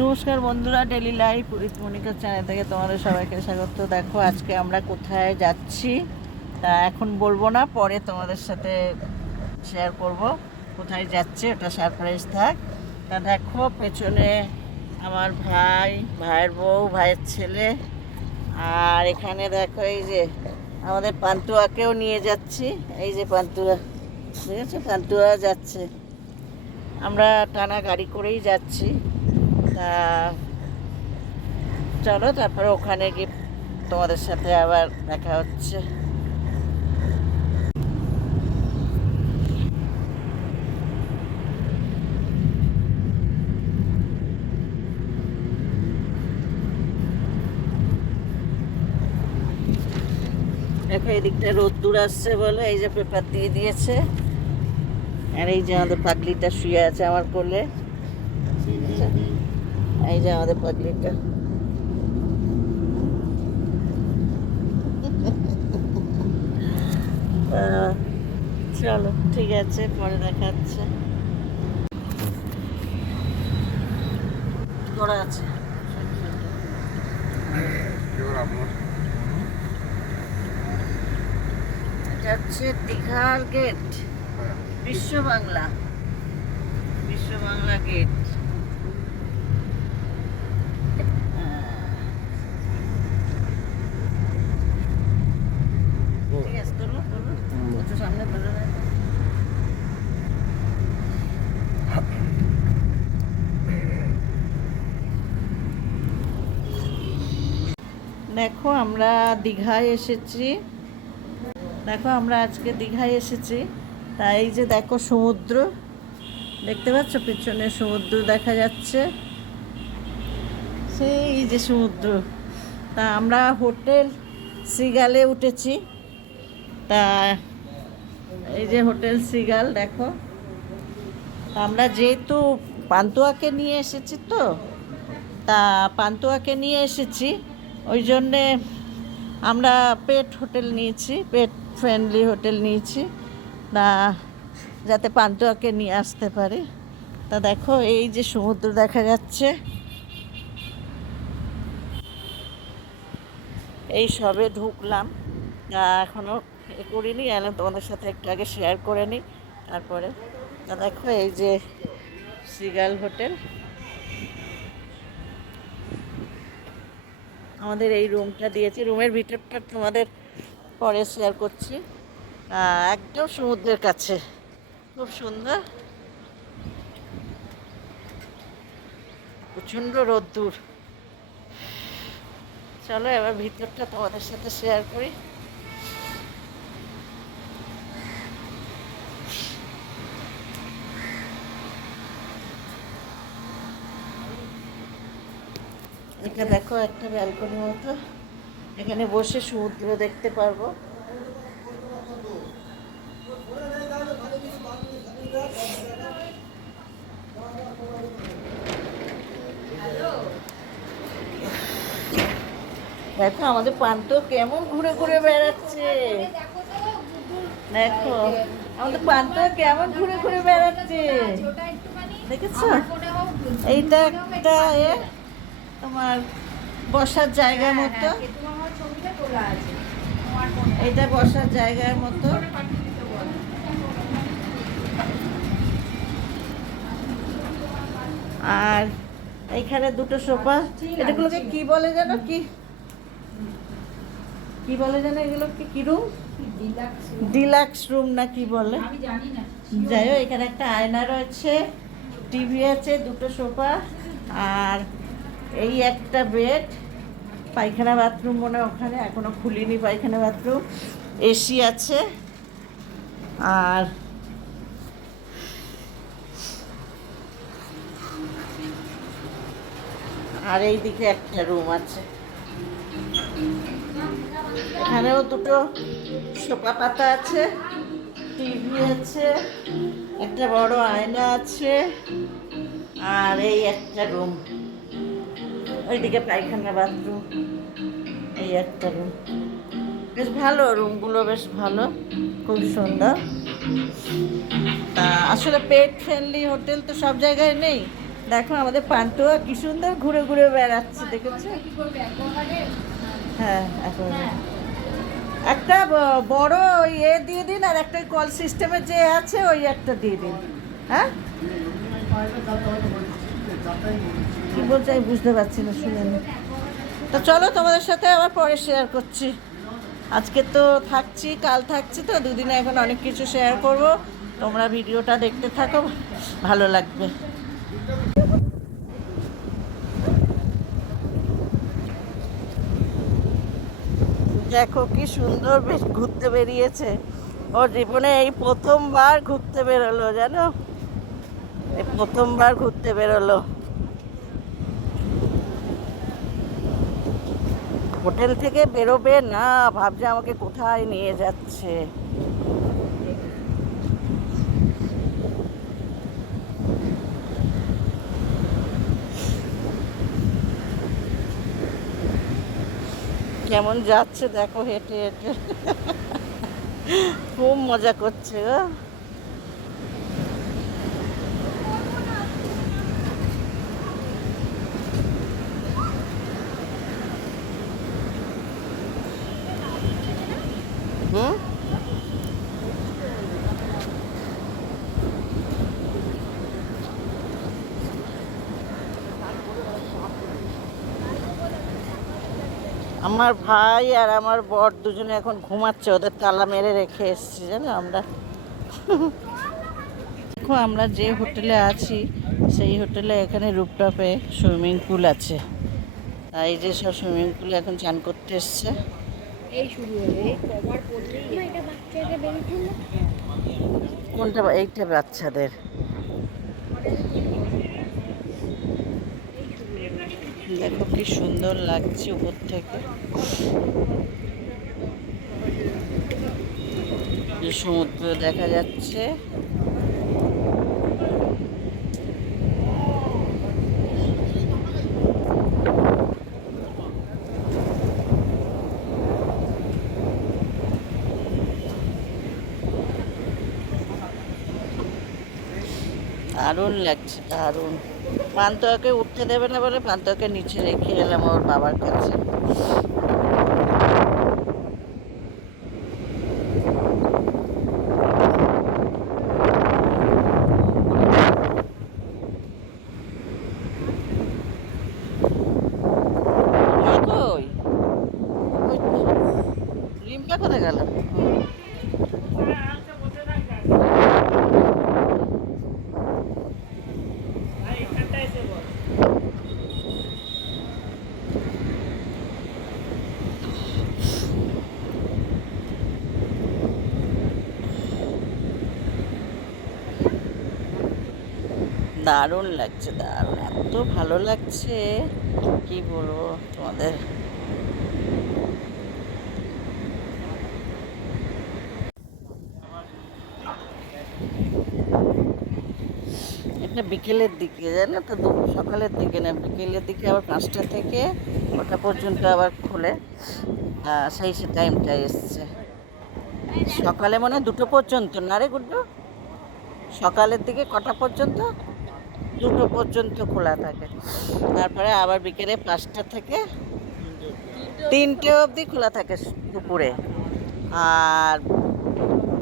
নমস্কার বন্ধুরা, daily life পুরীত Monika channel থেকে তোমাদের সবাইকে স্বাগত। দেখো আজকে আমরা কোথায় যাচ্ছি তা এখন বলবো না, পরে তোমাদের সাথে শেয়ার করব। কোথায় যাচ্ছে ওটা সারপ্রাইজ থাক। তা দেখো পেছনে আমার ভাই, ভাইয়ের বউ, ভাইয়ের ছেলে, আর এখানে দেখো এই যে আমাদের পান্তুয়াকেও নিয়ে যাচ্ছি। এই যে পান্তুয়া, ঠিক আছে, পান্তুয়া যাচ্ছে। আমরা টানা গাড়ি করেই যাচ্ছি। তা চলো তারপরে ওখানে গিয়ে তোমাদের সাথে আবার দেখা হচ্ছে। দেখো এদিকটা রোদ্দুর আসছে বলে এই যে পেপার দিয়ে দিয়েছে। আর এই যে আমাদের পাগলিটা শুয়ে আছে আমার কোলে। এই যে আমাদের পাগলিটা। চলো ঠিক আছে, পরে দেখা হচ্ছে। করা আছে এটা হচ্ছে দীঘার গেট, বিশ্ব বাংলা, বিশ্ব বাংলা গেট। ঠিক আছে, তোলো তোলো, একটু সামনে তোলো। দেখো আমরা দীঘায় এসেছি। দেখো আমরা আজকে দীঘায় এসেছি। তাই এই যে দেখো সমুদ্র দেখতে পাচ্ছ, পিছনে সমুদ্র দেখা যাচ্ছে, সেই যে সমুদ্র। তা আমরা হোটেল সিগালে উঠেছি। তা এই যে হোটেল সিগাল দেখো। আমরা যেহেতু পান্তুয়াকে নিয়ে এসেছি, তো তা পান্তুয়াকে নিয়ে এসেছি, ওই জন্যে আমরা পেট হোটেল নিয়েছি, পেট ফ্রেন্ডলি হোটেল নিয়েছি, না যাতে পান্তুয়াকে নিয়ে আসতে পারি। তা দেখো এই যে সমুদ্র দেখা যাচ্ছে। এই সবে ঢুকলাম, এখনও এ করিনি, এলাম তোমাদের সাথে একটু আগে শেয়ার করে নিই তারপরে। তা দেখো এই যে সিগাল হোটেল, আমাদের এই রুমটা দিয়েছি। রুমের ভিতরটা তোমাদের পরে শেয়ার করছি। একদম সমুদ্রের কাছে, খুব সুন্দর, প্রচণ্ড রোদ্দুর। চলো এবার ভিতরটা তোমাদের সাথে শেয়ার করি। এটা দেখো একটা ব্যালকনি মতো, এখানে বসে সমুদ্র দেখতে পারবো। দেখো আমাদের পান্ত কেমন ঘুরে ঘুরে বেড়াচ্ছে। দেখো আমাদের পান্ত কেমন ঘুরে ঘুরে বেড়াচ্ছে, দেখেছো? এইটা একটা তোমার বসার জায়গার মতো, এইটা বসার জায়গার মতো। আর এইখানে দুটো সোফা, এটাগুলোকে কি বলে জানো, কি কি বলে জানো এগুলোকে, কি রুম, ডিলাক্স রুম না কি বলে, যাই হোক। এখানে একটা আয়না রয়েছে, টিভি আছে, দুটো সোফা, আর এই একটা বেড, পায়খানা বাথরুম মনে হয় ওখানে, এখনো খুলিনি পায়খানা বাথরুম, এসি আছে। আর আর এই দিকে একটা রুম আছে, এখানেও দুটো সোফা পাতা আছে, টিভি আছে, একটা বড় আয়না আছে, আর এই একটা রুম, ওইদিকে পায়খানা বাথরুম, এই একটা রুম। বেশ ভালো, রুমগুলো বেশ ভালো, খুব সুন্দর। তা আসলে পেট ফ্রেন্ডলি হোটেল তো সব জায়গায় নেই, দেখো আমাদের পান্তুয়া কি সুন্দর ঘুরে ঘুরে বেড়াচ্ছে, দেখেছো? হ্যাঁ, এখন একটা বড় ইয়ে দিয়ে দিন, আর একটা কল সিস্টেমের যে আছে ওই একটা দিয়ে দিন। হ্যাঁ, কি বলছে আমি বুঝতে পারছি না, শুনে নি। তো চলো, তোমাদের সাথে আবার পরে শেয়ার করছি। আজকে তো থাকছি, কাল থাকছি, তো দুদিনে এখন অনেক কিছু শেয়ার করব। তোমরা ভিডিওটা দেখতে থাকো, ভালো লাগবে। দেখো কি সুন্দর বেশ ঘুরতে বেরিয়েছে। ওর জীবনে এই প্রথমবার ঘুরতে বেরোলো, জানো, এই প্রথমবার ঘুরতে বেরোলো। হোটেল থেকে বেরোবে না, ভাবছে আমাকে কোথায় নিয়ে যাচ্ছে। কেমন যাচ্ছে দেখো, হেঁটে হেঁটে খুব মজা করছে গো। হুম, আমার ভাই আর আমার বর দুজনে এখন ঘুমাচ্ছে, ওদের তালা মেরে রেখে এসেছি, জানো আমরা। দেখো আমরা যে হোটেলে আছি সেই হোটেলে এখানে রুফটপে সুইমিং পুল আছে। তাই যে সব সুইমিং পুলে এখন চান করতে এসছে। এই শুরু হলো, এই কভার পড়লেই এটা বাচ্চাকে বেরিয়ে না। কোনটা? এইটা বাচ্চাদের। দেখো কি সুন্দর লাগছে উপর থেকে, সমুদ্র দেখা যাচ্ছে। দারুণ লাগছে, দারুণ। পান্তুয়াকে উঠতে দেবে না বলে পান্তুয়াকে নিচে রেখে এলাম ওর বাবার কাছে। মা কই? ওই তো, রিম্পা কোথায় গেল? দারুণ লাগছে, দারুণ, এত ভালো লাগছে কি বলবো তোমাদের। এটা বিকেলের দিকে, জানো তো, সকালের দিকে না, বিকেলের দিকে আবার 5টা থেকে ওটা পর্যন্ত আবার খোলে। সেই সে টাইমটা এসছে। সকালে মনে হয় 2টো পর্যন্ত, না রে গুড্ডু? সকালের দিকে কটা পর্যন্ত? 2টো পর্যন্ত খোলা থাকে। তারপরে আবার বিকেলে 5টা থেকে 3টে অবধি খোলা থাকে দুপুরে। আর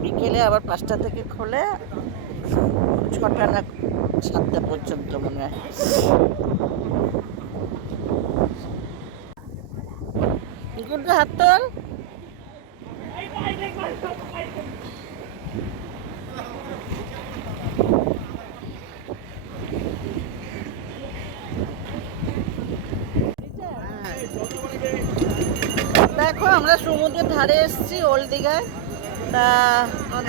বিকেলে আবার 5টা থেকে খোলে 6টা না 7টা পর্যন্ত মনে হয়। গুড্ডু হাত তোল। দেখো আমরা সমুদ্রের ধারে এসেছি, ওল্ড দীঘায়। তা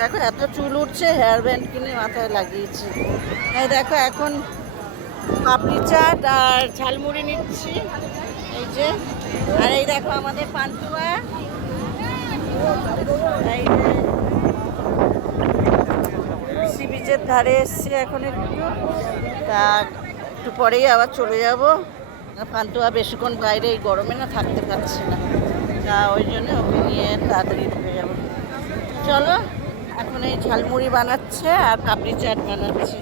দেখো এত চুল উঠছে, হেয়ার ব্যান্ড কিনে মাথায় লাগিয়েছি। এই দেখো এখন পাপড়ি চাট আর ঝালমুড়ি নিচ্ছি, এই যে। আর এই দেখো আমাদের পান্তুয়া, এই সি বিচের ধারে এসছি এখন একটু। তা একটু পরেই আবার চলে যাব। পান্তুয়া বেশিক্ষণ বাইরে এই গরমে না থাকতে পারছি না, তা ওই জন্য ওকে নিয়ে তাড়াতাড়ি ঢুকে যাব। চলো, এখন এই ঝালমুড়ি বানাচ্ছে আর পাপড়ি চাট বানাচ্ছে।